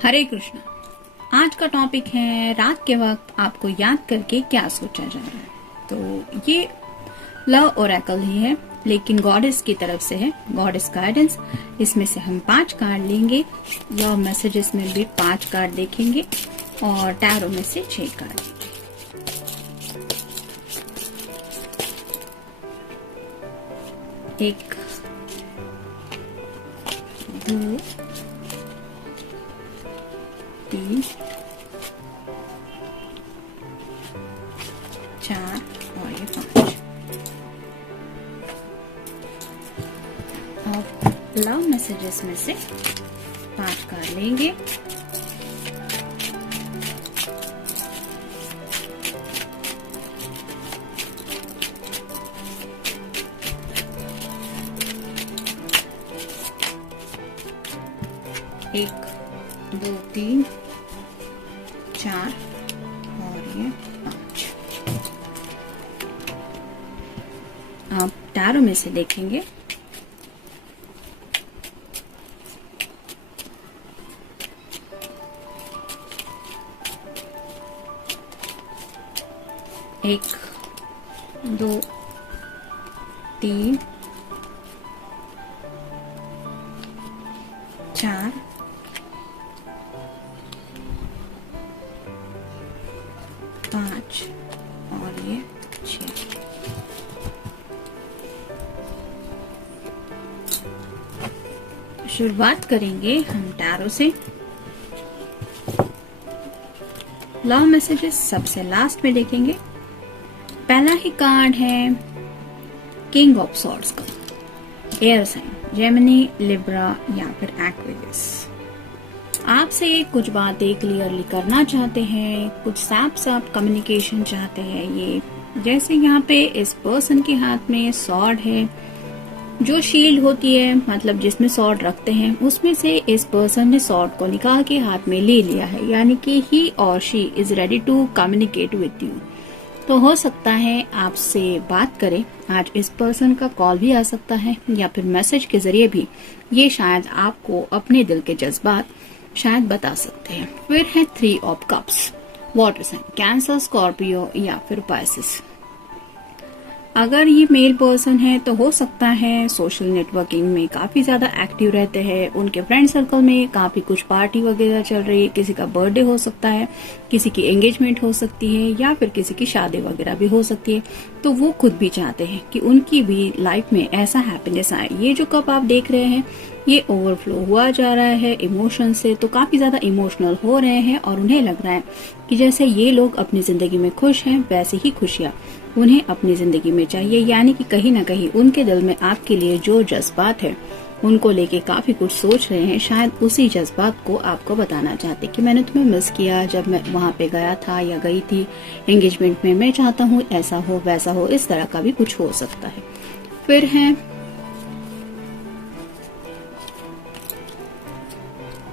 हरे कृष्णा। आज का टॉपिक है रात के वक्त आपको याद करके क्या सोचा जा रहा है। तो ये लव ओरेकल ही है, लेकिन गॉडेस की तरफ से है, गॉडेस गाइडेंस। इसमें से हम 5 कार्ड लेंगे। लव मैसेजेस में भी 5 कार्ड देखेंगे और टैरो में से 6 कार्ड लेंगे। एक, दो, 3, 4 और ये 5। अब लव मैसेजेस में से 5 कार्ड लेंगे। एक, 2, 3, 4 और ये 5। आप टैरो में से देखेंगे। एक, 2, 3, 4 5 और ये 6। शुरुआत करेंगे हम टैरो से। लव मैसेजेस सबसे लास्ट में देखेंगे। पहला ही कार्ड है किंग ऑफ सॉर्ड्स का, एयर साइन, जेमिनी, लिब्रा या फिर एक्वेरियस। आपसे कुछ बातें क्लियरली करना चाहते हैं, कुछ साफ साफ कम्युनिकेशन चाहते हैं। ये जैसे यहाँ पे इस पर्सन के हाथ में सॉर्ड है, जो शील्ड होती है, मतलब जिसमें सॉर्ड रखते हैं, उसमें से इस पर्सन ने सॉर्ड को निकाल के हाथ में ले लिया है, यानी कि ही और she is ready to communicate with you. तो हो सकता है आपसे बात करें। आज इस पर्सन का कॉल भी आ सकता है या फिर मैसेज के जरिए भी ये शायद आपको अपने दिल के जज्बात शायद बता सकते हैं। फिर है 3 of cups, water sign, Cancer, Scorpio या फिर पाइसेस। अगर ये मेल पर्सन है तो हो सकता है सोशल नेटवर्किंग में काफी ज्यादा एक्टिव रहते हैं। उनके फ्रेंड सर्कल में काफी कुछ पार्टी वगैरह चल रही है, किसी का बर्थडे हो सकता है, किसी की एंगेजमेंट हो सकती है या फिर किसी की शादी वगैरह भी हो सकती है। तो वो खुद भी चाहते हैं कि उनकी भी लाइफ में ऐसा हैप्पीनेस आए। ये जो कप आप देख रहे हैं ये ओवरफ्लो हुआ जा रहा है इमोशन से, तो काफी ज्यादा इमोशनल हो रहे हैं और उन्हें लग रहा है कि जैसे ये लोग अपनी जिंदगी में खुश हैं, वैसे ही खुशियां उन्हें अपनी जिंदगी में चाहिए। यानी कि कहीं ना कहीं उनके दिल में आपके लिए जो जज्बात है उनको लेके काफी कुछ सोच रहे हैं। शायद उसी जज्बात को आपको बताना चाहते कि मैंने तुम्हें मिस किया जब मैं वहां पे गया था या गई थी एंगेजमेंट में, मैं चाहता हूँ ऐसा हो वैसा हो। इस तरह का भी कुछ हो सकता है। फिर है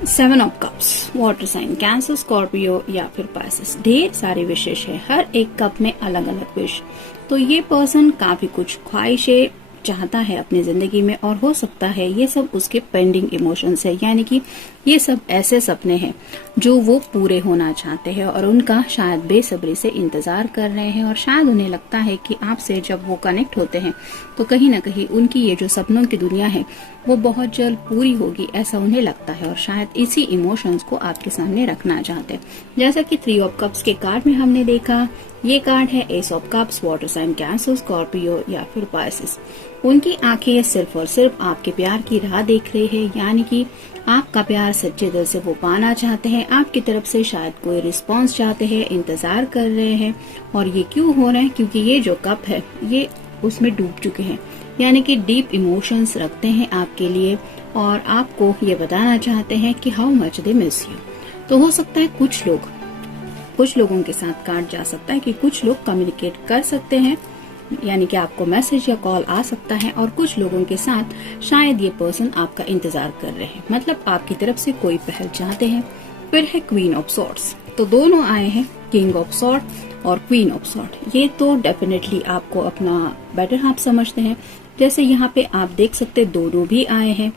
7 of cups, water sign, Cancer, Scorpio या फिर पाइसेस। ढेर सारे विशेष है, हर एक कप में अलग अलग विश। तो ये पर्सन काफी कुछ ख्वाहिशें चाहता है अपनी जिंदगी में और हो सकता है ये सब उसके पेंडिंग इमोशंस है, यानी कि ये सब ऐसे सपने हैं जो वो पूरे होना चाहते हैं और उनका शायद बेसब्री से इंतजार कर रहे हैं। और शायद उन्हें लगता है कि आपसे जब वो कनेक्ट होते हैं तो कहीं ना कहीं उनकी ये जो सपनों की दुनिया है वो बहुत जल्द पूरी होगी, ऐसा उन्हें लगता है। और शायद इसी इमोशंस को आपके सामने रखना चाहते हैं। जैसा कि 3 ऑफ कप्स के कार्ड में हमने देखा, ये कार्ड है ace of cups, water sign, Cancer, Scorpio या फिर पाइसेस। उनकी आंखें सिर्फ और सिर्फ आपके प्यार की राह देख रही है, यानी कि आपका प्यार सच्चे दिल से वो पाना चाहते हैं। आपकी तरफ से शायद कोई रिस्पांस चाहते हैं, इंतजार कर रहे हैं। और ये क्यों हो रहा है? क्योंकि ये जो कप है ये उसमें डूब चुके हैं, यानी कि डीप इमोशंस रखते हैं आपके लिए और आपको ये बताना चाहते हैं कि how much they miss you. तो हो सकता है कुछ लोगों के साथ कार्ड जा सकता है कि कुछ लोग कम्युनिकेट कर सकते हैं, यानी कि आपको मैसेज या कॉल आ सकता है। और कुछ लोगों के साथ शायद ये पर्सन आपका इंतजार कर रहे हैं, मतलब आपकी तरफ से कोई पहल चाहते हैं। फिर है क्वीन ऑफ सॉर्ड्स, तो दोनों आए हैं, किंग ऑफ सॉर्ड और क्वीन ऑफ सॉर्ड। ये तो डेफिनेटली आपको अपना बेटर हाफ समझते हैं। जैसे यहाँ पे आप देख सकते दोनों भी आए हैं,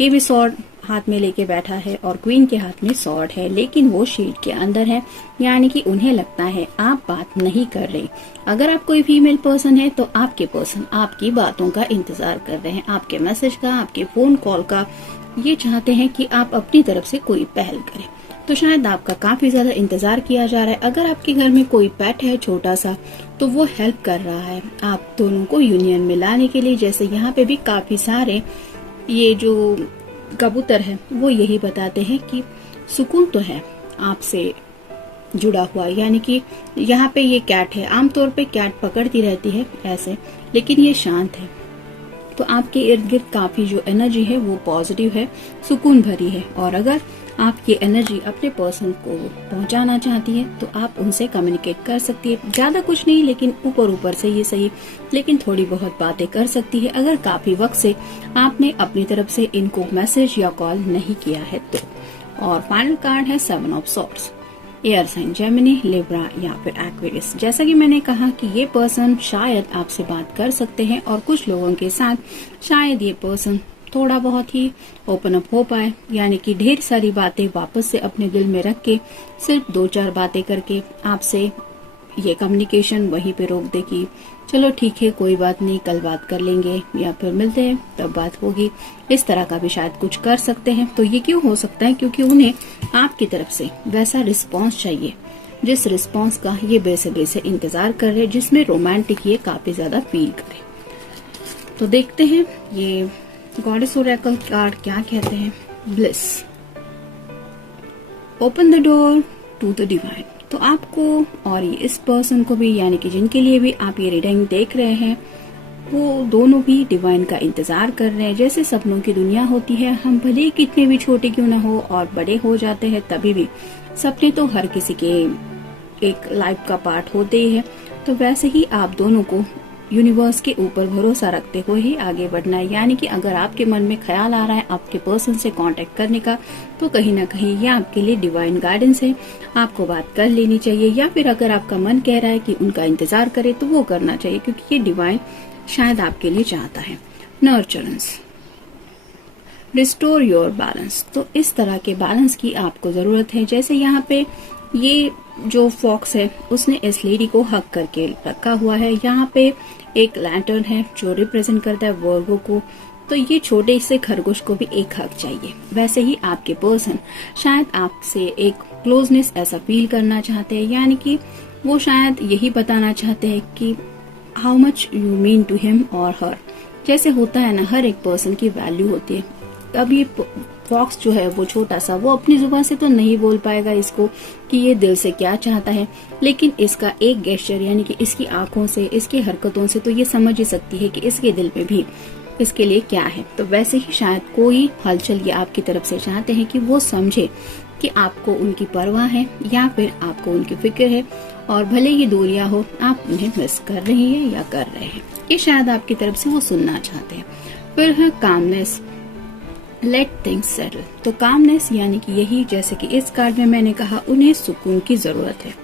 ये भी स्वॉर्ड हाथ में लेके बैठा है और क्वीन के हाथ में स्वॉर्ड है, लेकिन वो शील्ड के अंदर है, यानी कि उन्हें लगता है आप बात नहीं कर रहे। अगर आप कोई फीमेल पर्सन है तो आपके पर्सन आपकी बातों का इंतजार कर रहे हैं, आपके मैसेज का, आपके फोन कॉल का। ये चाहते हैं कि आप अपनी तरफ से कोई पहल करें। तो शायद आपका काफी ज्यादा इंतजार किया जा रहा है। अगर आपके घर में कोई पेट है छोटा सा, तो वो हेल्प कर रहा है आप दोनों को यूनियन में लाने के लिए। जैसे यहाँ पे भी काफी सारे ये जो कबूतर है वो यही बताते हैं कि सुकून तो है आपसे जुड़ा हुआ, यानी कि यहाँ पे ये कैट है। आमतौर पे कैट पकड़ती रहती है ऐसे, लेकिन ये शांत है। तो आपके इर्द गिर्द काफी जो एनर्जी है वो पॉजिटिव है, सुकून भरी है। और अगर आप ये एनर्जी अपने पर्सन को पहुंचाना चाहती है तो आप उनसे कम्युनिकेट कर सकती है। ज्यादा कुछ नहीं, लेकिन ऊपर ऊपर से ये सही, लेकिन थोड़ी बहुत बातें कर सकती है अगर काफी वक्त से आपने अपनी तरफ से इनको मैसेज या कॉल नहीं किया है तो। और फाइनल कार्ड है 7 of swords. Air sign Gemini, Libra या फिर एक्वेरियस। जैसा कि मैंने कहा कि ये पर्सन शायद आपसे बात कर सकते हैं और कुछ लोगों के साथ शायद ये पर्सन थोड़ा बहुत ही ओपन अप हो पाए, यानी कि ढेर सारी बातें वापस से अपने दिल में रख के सिर्फ 2-4 बातें करके आपसे ये कम्युनिकेशन वहीं पे रोक दे कि चलो ठीक है कोई बात नहीं, कल बात कर लेंगे या फिर मिलते हैं तब बात होगी। इस तरह का भी शायद कुछ कर सकते हैं। तो ये क्यों हो सकता है? क्योंकि उन्हें आपकी तरफ से वैसा रिस्पांस चाहिए जिस रिस्पांस का ये बेसब्री से इंतजार कर रहे, जिसमें रोमांटिक ये काफी ज्यादा फील करे। तो देखते हैं ये गॉडेस ओरेकल कार्ड क्या कहते हैं। Bliss, open the door to the divine. तो आपको और ये इस पर्सन को भी, यानी कि जिनके लिए भी आप ये रीडिंग देख रहे हैं, वो दोनों भी डिवाइन का इंतजार कर रहे हैं। जैसे सपनों की दुनिया होती है, हम भले ही कितने भी छोटे क्यों ना हो और बड़े हो जाते हैं, तभी भी सपने तो हर किसी के एक लाइफ का पार्ट होते ही है। तो वैसे ही आप दोनों को यूनिवर्स के ऊपर भरोसा रखते हुए ही आगे बढ़ना है। यानी कि अगर आपके मन में ख्याल आ रहा है आपके पर्सन से कांटेक्ट करने का, तो कहीं ना कहीं ये आपके लिए डिवाइन गाइडेंस है, आपको बात कर लेनी चाहिए। या फिर अगर आपका मन कह रहा है कि उनका इंतजार करे तो वो करना चाहिए, क्योंकि ये डिवाइन शायद आपके लिए चाहता है। Nurturance, restore your balance. तो इस तरह के बैलेंस की आपको जरूरत है। जैसे यहाँ पे ये जो फॉक्स है उसने इस लेडी को हक करके रखा हुआ है। यहाँ पे एक लैंटर्न है जो रिप्रेजेंट करता है वर्गो को। तो ये छोटे से खरगोश को भी एक हक चाहिए। वैसे ही आपके पर्सन शायद आपसे एक क्लोजनेस ऐसा फील करना चाहते हैं, यानी कि वो शायद यही बताना चाहते हैं कि how much you mean to him और हर। जैसे होता है ना, हर एक पर्सन की वैल्यू होती है। अब ये फॉक्स जो है वो छोटा सा, वो अपनी जुबान से तो नहीं बोल पाएगा इसको कि ये दिल से क्या चाहता है, लेकिन इसका एक गेस्चर, यानी कि इसकी आंखों से, इसकी हरकतों से तो ये समझ ही सकती है कि इसके दिल में भी इसके लिए क्या है। तो वैसे ही शायद कोई हलचल ये आपकी तरफ से चाहते हैं कि वो समझे कि आपको उनकी परवाह है या फिर आपको उनकी फिक्र है, और भले ही दूरियां हो आप उन्हें मिस कर रही है या कर रहे हैं, ये शायद आपकी तरफ से वो सुनना चाहते हैं। फिर है कामनेस, लेट थिंग्स सेटल। तो कामनेस यानी कि यही, जैसे कि इस कार्ड में मैंने कहा, उन्हें सुकून की जरूरत है,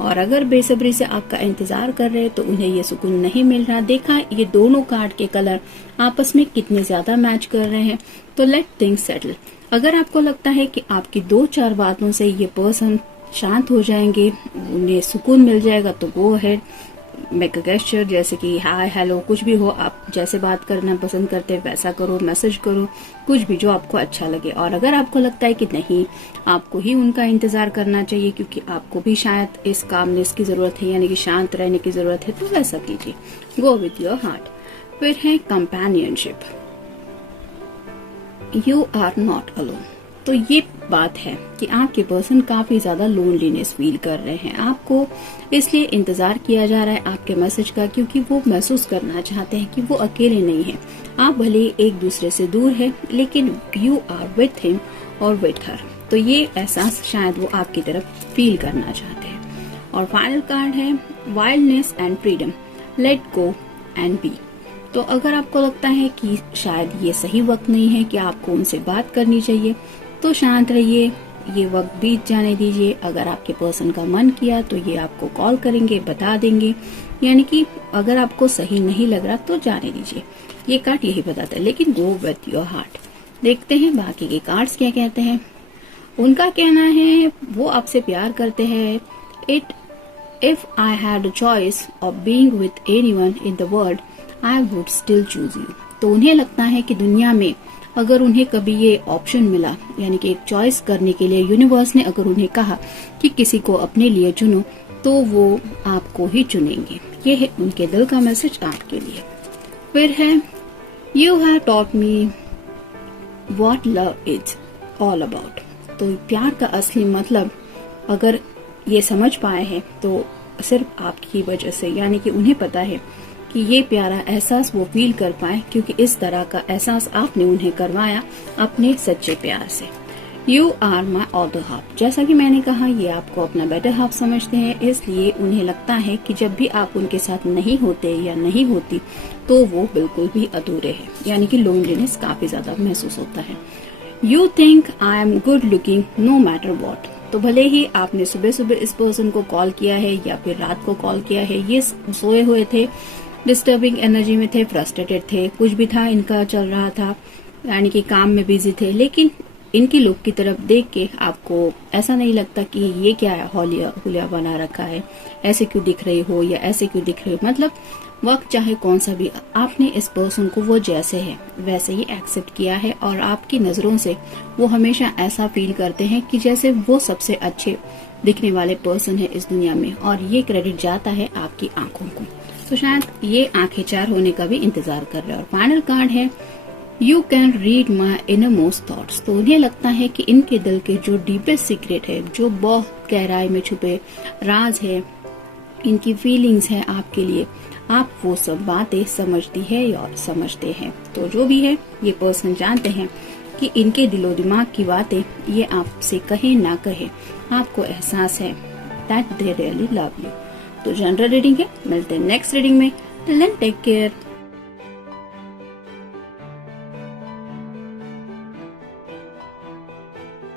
और अगर बेसब्री से आपका इंतजार कर रहे हैं तो उन्हें ये सुकून नहीं मिल रहा। देखा ये दोनों कार्ड के कलर आपस में कितने ज्यादा मैच कर रहे हैं। तो लेट थिंग्स सेटल। अगर आपको लगता है कि आपकी 2-4 बातों से ये पर्सन शांत हो जाएंगे, उन्हें सुकून मिल जाएगा, तो go ahead, make a gesture, जैसे कि हाय हेलो कुछ भी हो, आप जैसे बात करना पसंद करते हैं वैसा करो, मैसेज करो, कुछ भी जो आपको अच्छा लगे। और अगर आपको लगता है कि नहीं, आपको ही उनका इंतजार करना चाहिए क्योंकि आपको भी शायद इस कामनेस की जरूरत है, यानी कि शांत रहने की जरूरत है, तो वैसा कीजिए, गो विथ योर हार्ट। फिर है companionship, you are not alone. तो ये बात है कि आपके पर्सन काफी ज्यादा लोनलीनेस फील कर रहे हैं। आपको इसलिए इंतजार किया जा रहा है आपके मैसेज का, क्योंकि वो महसूस करना चाहते हैं कि वो अकेले नहीं है। आप भले एक दूसरे से दूर है, लेकिन यू आर विथ हिम और विथ हर। तो ये एहसास शायद वो आपकी तरफ फील करना चाहते हैं। और फाइनल कार्ड है wildness and freedom, let go and be. तो अगर आपको लगता है कि शायद ये सही वक्त नहीं है कि आपको उनसे बात करनी चाहिए, तो शांत रहिए, ये वक्त बीत जाने दीजिए। अगर आपके पर्सन का मन किया तो ये आपको कॉल करेंगे, बता देंगे, यानी कि अगर आपको सही नहीं लग रहा तो जाने दीजिए। ये कार्ड यही बताता है, लेकिन गो विथ योर हार्ट। देखते हैं बाकी के कार्ड्स क्या कहते हैं। उनका कहना है वो आपसे प्यार करते हैं। If I had a choice of being with anyone in the world I would still choose you. तो उन्हें लगता है कि दुनिया में अगर उन्हें कभी ये ऑप्शन मिला, यानी कि एक चॉइस करने के लिए यूनिवर्स ने अगर उन्हें कहा कि किसी को अपने लिए चुनो, तो वो आपको ही चुनेंगे। ये है उनके दिल का मैसेज आपके लिए। फिर है you have taught me what love is all about. तो प्यार का असली मतलब अगर ये समझ पाए हैं तो सिर्फ आपकी वजह से, यानी कि उन्हें पता है कि ये प्यारा एहसास वो फील कर पाए, क्योंकि इस तरह का एहसास आपने उन्हें करवाया अपने सच्चे प्यार से। You are my other half. जैसा कि मैंने कहा, ये आपको अपना बेटर हाफ समझते हैं, इसलिए उन्हें लगता है कि जब भी आप उनके साथ नहीं होते या नहीं होती तो वो बिल्कुल भी अधूरे हैं, यानी कि लोनलीनेस काफी ज्यादा महसूस होता है। You think I am good looking no matter what. तो भले ही आपने सुबह सुबह इस पर्सन को कॉल किया है या फिर रात को कॉल किया है, ये सोए हुए थे, डिस्टर्बिंग एनर्जी में थे, फ्रस्ट्रेटेड थे, कुछ भी था इनका चल रहा था, यानी कि काम में बिजी थे, लेकिन इनकी लुक की तरफ देख के आपको ऐसा नहीं लगता कि ये क्या है, हुलिया बना रखा है, ऐसे क्यों दिख रही हो या ऐसे क्यों दिख रही हो। मतलब वक्त चाहे कौन सा भी, आपने इस पर्सन को वो जैसे है वैसे ही एक्सेप्ट किया है, और आपकी नजरों से वो हमेशा ऐसा फील करते हैं कि जैसे वो सबसे अच्छे दिखने वाले पर्सन है इस दुनिया में, और ये क्रेडिट जाता है आपकी आंखों को। तो शायद ये आंखें चार होने का भी इंतजार कर रहे हैं। और फाइनल कार्ड है you can read my innermost thoughts. तो उन्हें लगता है कि इनके दिल के जो डीपेस्ट सीक्रेट है, जो बहुत गहराई में छुपे राज है, इनकी फीलिंग्स है आपके लिए, आप वो सब बातें समझती है और समझते हैं। तो जो भी है, ये पर्सन जानते हैं कि इनके दिलो दिमाग की बातें ये आपसे कहे ना कहे, आपको एहसास है that they really love you. तो जनरल रीडिंग है, मिलते हैं नेक्स्ट रीडिंग में। Till then take care.